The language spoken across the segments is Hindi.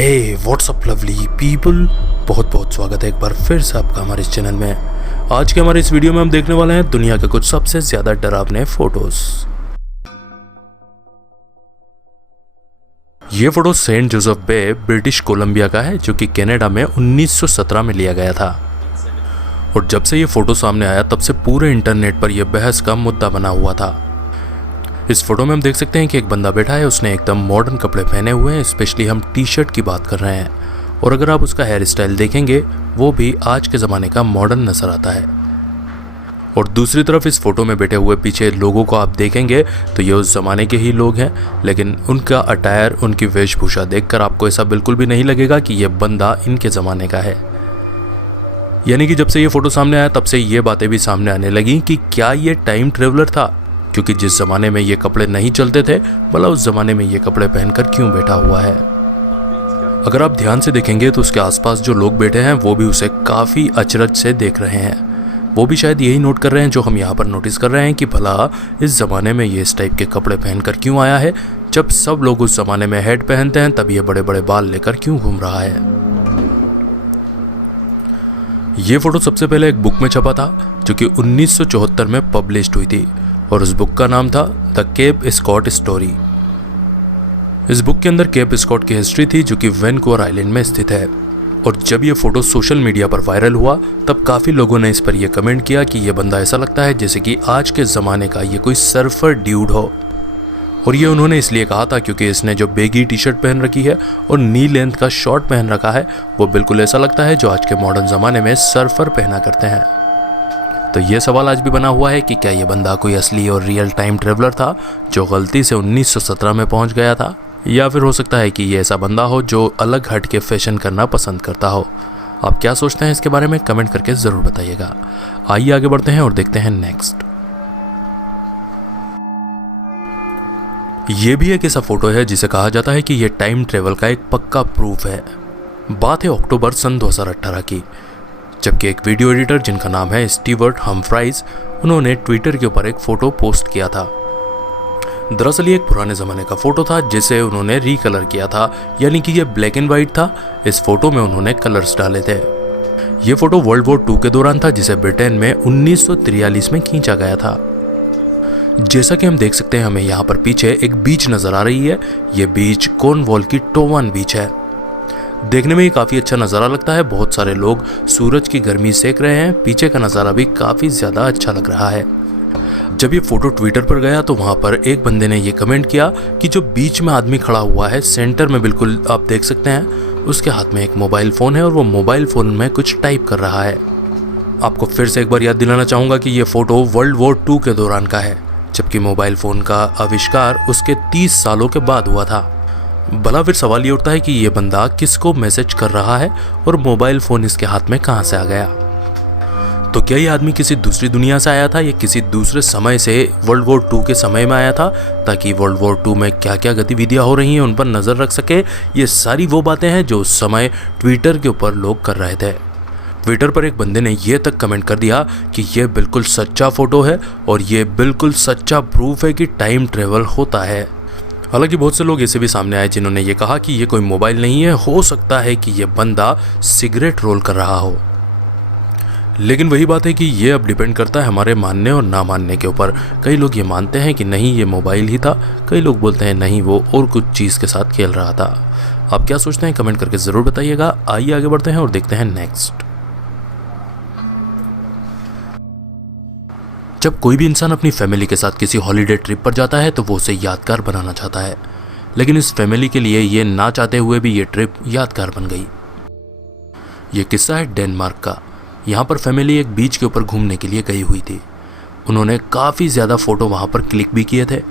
हे व्हाट्सअप लवली पीपल, बहुत बहुत स्वागत है एक बार फिर से आपका हमारे इस चैनल में। आज के हमारे इस वीडियो में हम देखने वाले हैं दुनिया के कुछ सबसे ज्यादा डरावने फोटोज। ये फोटो सेंट जोसेफ बे ब्रिटिश कोलंबिया का है, जो कि कनाडा में 1917 में लिया गया था। और जब से ये फोटो सामने आया तब से पूरे इंटरनेट पर यह बहस का मुद्दा बना हुआ था। इस फोटो में हम देख सकते हैं कि एक बंदा बैठा है, उसने एकदम मॉडर्न कपड़े पहने हुए हैं। स्पेशली हम टी शर्ट की बात कर रहे हैं, और अगर आप उसका हेयर स्टाइल देखेंगे वो भी आज के ज़माने का मॉडर्न नज़र आता है। और दूसरी तरफ इस फोटो में बैठे हुए पीछे लोगों को आप देखेंगे तो ये उस ज़माने के ही लोग हैं, लेकिन उनका अटायर, उनकी वेशभूषा देखकर आपको ऐसा बिल्कुल भी नहीं लगेगा कि ये बंदा इनके ज़माने का है। यानी कि जब से ये फोटो सामने आया तब से ये बातें भी सामने आने लगी कि क्या ये टाइम ट्रेवलर था, क्योंकि जिस ज़माने में ये कपड़े नहीं चलते थे, भला उस ज़माने में ये कपड़े पहनकर क्यों बैठा हुआ है। अगर आप ध्यान से देखेंगे तो उसके आसपास जो लोग बैठे हैं वो भी उसे काफ़ी अचरज से देख रहे हैं। वो भी शायद यही नोट कर रहे हैं जो हम यहाँ पर नोटिस कर रहे हैं कि भला इस ज़माने में ये इस टाइप के कपड़े पहनकर क्यों आया है। जब सब लोग उस ज़माने में हेड पहनते हैं तब ये बड़े बड़े बाल लेकर क्यों घूम रहा है। ये फोटो सबसे पहले एक बुक में छपा था जो कि 1974 में पब्लिश्ड हुई थी, और उस बुक का नाम था द केप स्कॉट स्टोरी। इस बुक के अंदर केप स्कॉट की हिस्ट्री थी जो कि वैनकूवर आइलैंड में स्थित है। और जब ये फोटो सोशल मीडिया पर वायरल हुआ तब काफ़ी लोगों ने इस पर यह कमेंट किया कि यह बंदा ऐसा लगता है जैसे कि आज के ज़माने का ये कोई सर्फर ड्यूड हो। और ये उन्होंने इसलिए कहा था क्योंकि इसने जो बेगी टी शर्ट पहन रखी है और नी लेंथ का शॉर्ट पहन रखा है वो बिल्कुल ऐसा लगता है जो आज के मॉडर्न ज़माने में सर्फर पहना करते हैं। तो ये सवाल आज भी बना हुआ है कि क्या ये बंदा कोई असली और रियल टाइम ट्रेवलर था जो गलती से 1917 में पहुंच गया था, या फिर हो सकता है कि ये ऐसा बंदा हो जो अलग हट के फैशन करना पसंद करता हो। आप क्या सोचते हैं इसके बारे में कमेंट करके ज़रूर बताइएगा। आइए आगे बढ़ते हैं और देखते हैं नेक्स्ट। ये भी एक ऐसा फोटो है जिसे कहा जाता है कि ये टाइम ट्रेवल का एक पक्का प्रूफ है। बात है अक्टूबर सन 2018 की, जबकि एक वीडियो एडिटर जिनका नाम है स्टीवर्ट हमफ्राइज, उन्होंने ट्विटर के ऊपर एक फ़ोटो पोस्ट किया था। दरअसल ये एक पुराने ज़माने का फ़ोटो था जिसे उन्होंने रीकलर किया था, यानी कि ये ब्लैक एंड वाइट था। इस फोटो में उन्होंने कलर्स डाले थे। ये फ़ोटो वर्ल्ड वॉर 2 के दौरान था जिसे ब्रिटेन में 1943 में खींचा गया था। जैसा कि हम देख सकते हैं हमें यहाँ पर पीछे एक बीच नज़र आ रही है। ये बीच कॉर्नवॉल की टोवन बीच है। देखने में ये काफ़ी अच्छा नज़ारा लगता है। बहुत सारे लोग सूरज की गर्मी सेक रहे हैं। पीछे का नज़ारा भी काफ़ी ज़्यादा अच्छा लग रहा है। जब ये फ़ोटो ट्विटर पर गया तो वहाँ पर एक बंदे ने ये कमेंट किया कि जो बीच में आदमी खड़ा हुआ है सेंटर में, बिल्कुल आप देख सकते हैं, उसके हाथ में एक मोबाइल फ़ोन है और वो मोबाइल फ़ोन में कुछ टाइप कर रहा है। आपको फिर से एक बार याद दिलाना चाहूँगा कि ये फ़ोटो वर्ल्ड वॉर 2 के दौरान का है, जबकि मोबाइल फ़ोन का आविष्कार उसके 30 सालों के बाद हुआ था। भला फिर सवाल ये उठता है कि ये बंदा किसको मैसेज कर रहा है और मोबाइल फ़ोन इसके हाथ में कहाँ से आ गया। तो क्या ये आदमी किसी दूसरी दुनिया से आया था या किसी दूसरे समय से वर्ल्ड वॉर 2 के समय में आया था, ताकि वर्ल्ड वॉर 2 में क्या क्या गतिविधियाँ हो रही हैं उन पर नज़र रख सके। ये सारी वो बातें हैं जो उस समय ट्विटर के ऊपर लोग कर रहे थे। ट्विटर पर एक बंदे ने ये तक कमेंट कर दिया कि ये बिल्कुल सच्चा फ़ोटो है और ये बिल्कुल सच्चा प्रूफ है कि टाइम ट्रेवल होता है। हालांकि बहुत से लोग ऐसे भी सामने आए जिन्होंने ये कहा कि ये कोई मोबाइल नहीं है, हो सकता है कि ये बंदा सिगरेट रोल कर रहा हो। लेकिन वही बात है कि ये अब डिपेंड करता है हमारे मानने और ना मानने के ऊपर। कई लोग ये मानते हैं कि नहीं ये मोबाइल ही था, कई लोग बोलते हैं नहीं वो और कुछ चीज़ के साथ खेल रहा था। आप क्या सोचते हैं कमेंट करके ज़रूर बताइएगा। आइए आगे बढ़ते हैं और देखते हैं नेक्स्ट। जब कोई भी इंसान अपनी फैमिली के साथ किसी हॉलीडे ट्रिप पर जाता है तो वो उसे यादगार बनाना चाहता है, लेकिन इस फैमिली के लिए ये ना चाहते हुए भी ये ट्रिप यादगार बन गई। ये किस्सा है डेनमार्क का। यहाँ पर फैमिली एक बीच के ऊपर घूमने के लिए गई हुई थी। उन्होंने काफ़ी ज़्यादा फ़ोटो वहाँ पर क्लिक भी किए थे।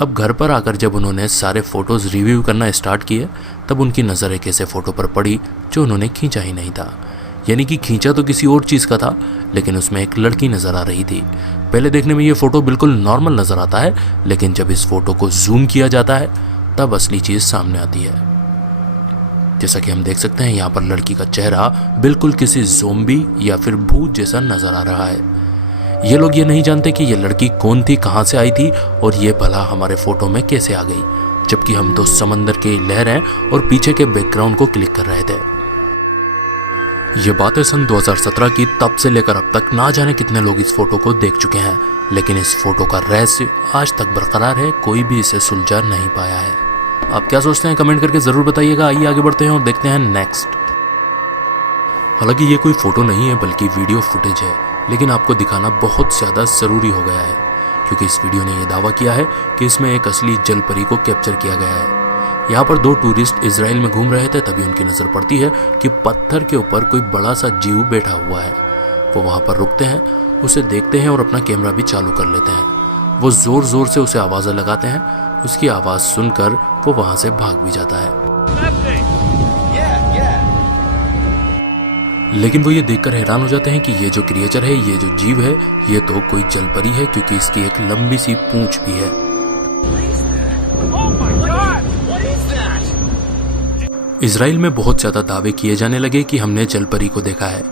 अब घर पर आकर जब उन्होंने सारे फ़ोटोज़ रिव्यू करना स्टार्ट किए तब उनकी नज़र एक ऐसे फ़ोटो पर पड़ी जो उन्होंने खींचा ही नहीं था। यानी कि खींचा तो किसी और चीज़ का था, लेकिन उसमें एक लड़की नज़र आ रही थी। पहले देखने में ये फ़ोटो बिल्कुल नॉर्मल नज़र आता है, लेकिन जब इस फ़ोटो को जूम किया जाता है तब असली चीज़ सामने आती है। जैसा कि हम देख सकते हैं यहाँ पर लड़की का चेहरा बिल्कुल किसी ज़ोंबी या फिर भूत जैसा नज़र आ रहा है। ये लोग ये नहीं जानते कि ये लड़की कौन थी, कहाँ से आई थी और ये भला हमारे फ़ोटो में कैसे आ गई। जबकि हम तो समंदर की लहरें और पीछे के बैकग्राउंड को क्लिक कर रहे थे। ये बात है सन 2017 की। तब से लेकर अब तक ना जाने कितने लोग इस फोटो को देख चुके हैं, लेकिन इस फोटो का रहस्य आज तक बरकरार है, कोई भी इसे सुलझा नहीं पाया है। आप क्या सोचते हैं कमेंट करके जरूर बताइएगा। आइए आगे बढ़ते हैं और देखते हैं नेक्स्ट। हालांकि ये कोई फोटो नहीं है बल्कि वीडियो फुटेज है, लेकिन आपको दिखाना बहुत ज़्यादा ज़रूरी हो गया है क्योंकि इस वीडियो ने यह दावा किया है कि इसमें एक असली जल परी को कैप्चर किया गया है। यहाँ पर दो टूरिस्ट इजराइल में घूम रहे थे, तभी उनकी नज़र पड़ती है कि पत्थर के ऊपर कोई बड़ा सा जीव बैठा हुआ है। वो वहाँ पर रुकते हैं, उसे देखते हैं और अपना कैमरा भी चालू कर लेते हैं। वो ज़ोर ज़ोर से उसे आवाज़ें लगाते हैं। उसकी आवाज़ सुनकर वो वहाँ से भाग भी जाता है। लेकिन वो ये देखकर हैरान हो जाते हैं कि ये जो क्रिएचर है, ये जो जीव है, ये तो कोई जल परी है क्योंकि इसकी एक लंबी सी पूंछ भी है। इजराइल में बहुत ज़्यादा दावे किए जाने लगे कि हमने जल परी को देखा है।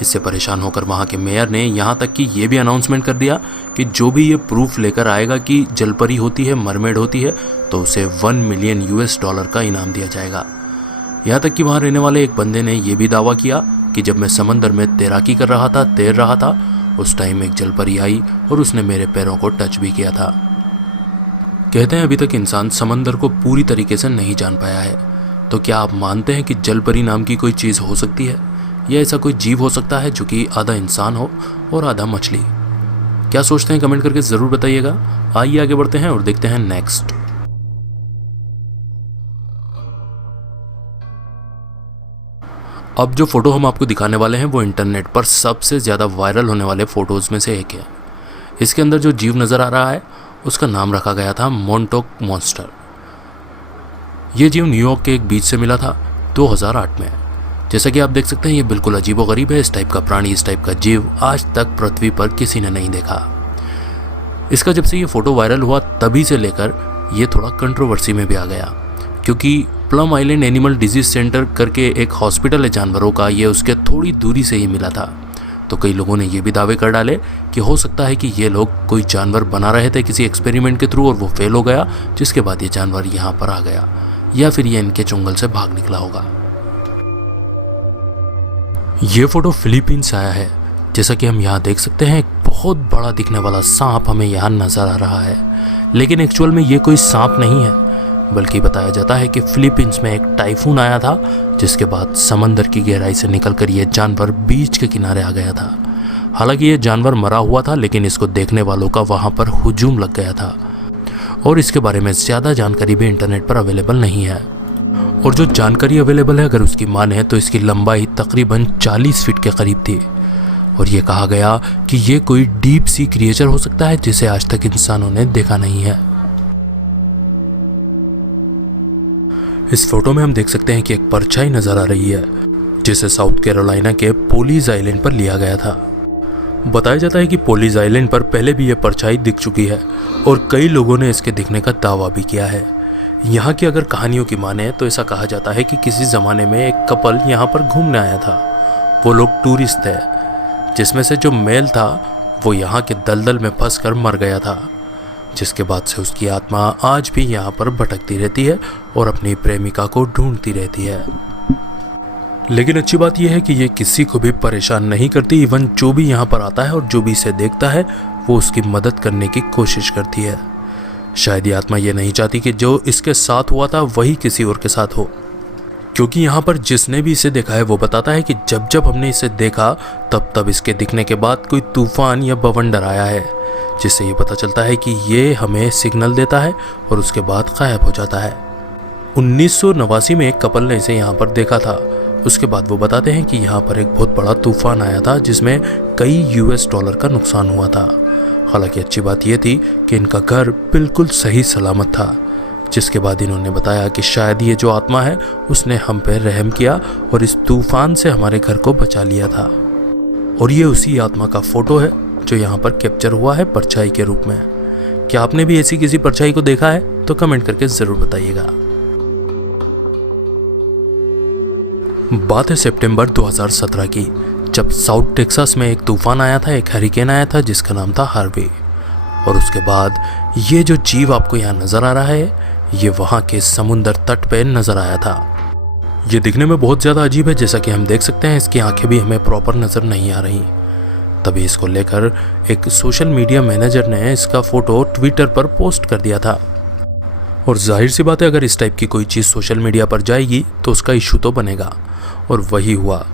इससे परेशान होकर वहाँ के मेयर ने यहाँ तक कि ये भी अनाउंसमेंट कर दिया कि जो भी ये प्रूफ लेकर आएगा कि जल परी होती है, मरमेड होती है, तो उसे $1 मिलियन का इनाम दिया जाएगा। यहाँ तक कि वहाँ रहने वाले एक बंदे ने यह भी दावा किया कि जब मैं समंदर में तैर रहा था, उस टाइम एक जल परी आई और उसने मेरे पैरों को टच भी किया था। कहते हैं अभी तक इंसान समंदर को पूरी तरीके से नहीं जान पाया है। तो क्या आप मानते हैं कि जल परी नाम की कोई चीज़ हो सकती है, या ऐसा कोई जीव हो सकता है जो कि आधा इंसान हो और आधा मछली? क्या सोचते हैं कमेंट करके ज़रूर बताइएगा। आइए आगे बढ़ते हैं और देखते हैं नेक्स्ट। अब जो फोटो हम आपको दिखाने वाले हैं वो इंटरनेट पर सबसे ज़्यादा वायरल होने वाले फोटोज़ में से एक है। इसके अंदर जो जीव नज़र आ रहा है उसका नाम रखा गया था मोंटोक मॉन्स्टर। ये जीव न्यूयॉर्क के एक बीच से मिला था 2008 में। जैसा कि आप देख सकते हैं ये बिल्कुल अजीबोगरीब है। इस टाइप का प्राणी, इस टाइप का जीव आज तक पृथ्वी पर किसी ने नहीं देखा। इसका जब से ये फोटो वायरल हुआ तभी से लेकर ये थोड़ा कंट्रोवर्सी में भी आ गया, क्योंकि plum island animal disease centre करके एक हॉस्पिटल है जानवरों का, ये उसके थोड़ी दूरी से ही मिला था। तो कई लोगों ने ये भी दावे कर डाले कि हो सकता है कि ये लोग कोई जानवर बना रहे थे किसी एक्सपेरिमेंट के थ्रू और वो फेल हो गया, जिसके बाद ये जानवर यहाँ पर आ गया, या फिर ये इनके जंगल से भाग निकला होगा। ये फोटो फिलीपींस से आया है। जैसा कि हम यहाँ देख सकते हैं एक बहुत बड़ा दिखने वाला सांप हमें यहाँ नजर आ रहा है, लेकिन एक्चुअल में ये कोई सांप नहीं है, बल्कि बताया जाता है कि फिलीपींस में एक टाइफून आया था, जिसके बाद समंदर की गहराई से निकलकर ये जानवर बीच के किनारे आ गया था। हालांकि ये जानवर मरा हुआ था, लेकिन इसको देखने वालों का वहाँ पर हुजूम लग गया था और इसके बारे में ज़्यादा जानकारी भी इंटरनेट पर अवेलेबल नहीं है। और जो जानकारी अवेलेबल है अगर उसकी माने तो इसकी लंबाई तकरीबन 40 फीट के करीब थी और ये कहा गया कि ये कोई डीप सी क्रिएचर हो सकता है जिसे आज तक इंसानों ने देखा नहीं है। इस फोटो में हम देख सकते हैं कि एक परछाई नजर आ रही है, जिसे साउथ कैरोलिना के पोलीज आइलैंड पर लिया गया था। बताया जाता है कि पोलीज आइलैंड पर पहले भी यह परछाई दिख चुकी है और कई लोगों ने इसके दिखने का दावा भी किया है। यहाँ की अगर कहानियों की माने तो ऐसा कहा जाता है कि किसी ज़माने में एक कपल यहाँ पर घूमने आया था। वो लोग टूरिस्ट थे, जिसमें से जो मेल था वो यहाँ के दलदल में फंसकर मर गया था, जिसके बाद से उसकी आत्मा आज भी यहाँ पर भटकती रहती है और अपनी प्रेमिका को ढूंढती रहती है। लेकिन अच्छी बात यह है कि ये किसी को भी परेशान नहीं करती। इवन जो भी यहाँ पर आता है और जो भी इसे देखता है वो उसकी मदद करने की कोशिश करती है। शायद ये आत्मा ये नहीं चाहती कि जो इसके साथ हुआ था वही किसी और के साथ हो, क्योंकि यहाँ पर जिसने भी इसे देखा है वो बताता है कि जब जब हमने इसे देखा तब तब इसके दिखने के बाद कोई तूफान या बवंडर आया है, जिससे ये पता चलता है कि ये हमें सिग्नल देता है और उसके बाद गायब हो जाता है। 1989 में एक कपल ने इसे यहाँ पर देखा था। उसके बाद वो बताते हैं कि यहाँ पर एक बहुत बड़ा तूफान आया था जिसमें कई $US का नुकसान हुआ था। हालांकि अच्छी बात यह थी कि इनका घर बिल्कुल सही सलामत था, जिसके बाद इन्होंने बताया कि शायद ये जो आत्मा है उसने हम पर रहम किया और इस तूफान से हमारे घर को बचा लिया था। और ये उसी आत्मा का फोटो है जो यहाँ पर कैप्चर हुआ है परछाई के रूप में। क्या आपने भी ऐसी किसी परछाई को देखा है तो कमेंट करके ज़रूर बताइएगा। बात है सितंबर 2017 की, जब साउथ टेक्सास में एक तूफान आया था, एक हरिकेन आया था जिसका नाम था हार्वे। और उसके बाद ये जो जीव आपको यहाँ नज़र आ रहा है ये वहाँ के समुंदर तट पे नजर आया था। ये दिखने में बहुत ज़्यादा अजीब है, जैसा कि हम देख सकते हैं इसकी आंखें भी हमें प्रॉपर नज़र नहीं आ रही। तभी इसको लेकर एक सोशल मीडिया मैनेजर ने इसका फ़ोटो ट्विटर पर पोस्ट कर दिया था। और जाहिर सी बात है, अगर इस टाइप की कोई चीज़ सोशल मीडिया पर जाएगी तो उसका इशू तो बनेगा। और वही हुआ।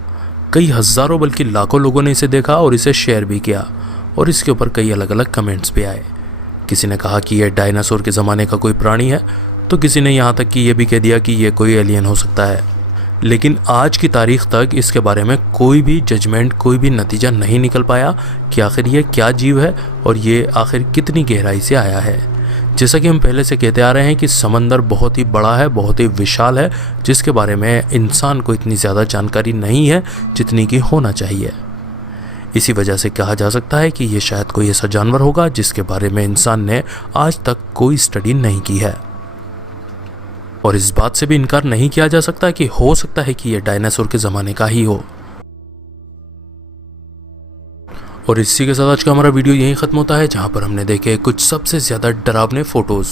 कई हज़ारों बल्कि लाखों लोगों ने इसे देखा और इसे शेयर भी किया, और इसके ऊपर कई अलग अलग कमेंट्स भी आए। किसी ने कहा कि यह डायनासोर के ज़माने का कोई प्राणी है, तो किसी ने यहाँ तक कि ये भी कह दिया कि ये कोई एलियन हो सकता है। लेकिन आज की तारीख तक इसके बारे में कोई भी जजमेंट, कोई भी नतीजा नहीं निकल पाया कि आखिर ये क्या जीव है और ये आखिर कितनी गहराई से आया है। जैसा कि हम पहले से कहते आ रहे हैं कि समंदर बहुत ही बड़ा है, बहुत ही विशाल है, जिसके बारे में इंसान को इतनी ज़्यादा जानकारी नहीं है जितनी कि होना चाहिए। इसी वजह से कहा जा सकता है कि ये शायद कोई ऐसा जानवर होगा जिसके बारे में इंसान ने आज तक कोई स्टडी नहीं की है। और इस बात से भी इनकार नहीं किया जा सकता कि हो सकता है कि यह डायनासोर के ज़माने का ही हो। और इसी के साथ आज का हमारा वीडियो यहीं ख़त्म होता है, जहां पर हमने देखे कुछ सबसे ज़्यादा डरावने फ़ोटोज़।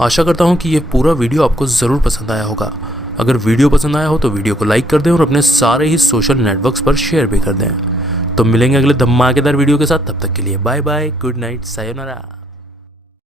आशा करता हूं कि ये पूरा वीडियो आपको ज़रूर पसंद आया होगा। अगर वीडियो पसंद आया हो तो वीडियो को लाइक कर दें और अपने सारे ही सोशल नेटवर्क्स पर शेयर भी कर दें। तो मिलेंगे अगले धमाकेदार वीडियो के साथ, तब तक के लिए bye bye, good night, sayonara.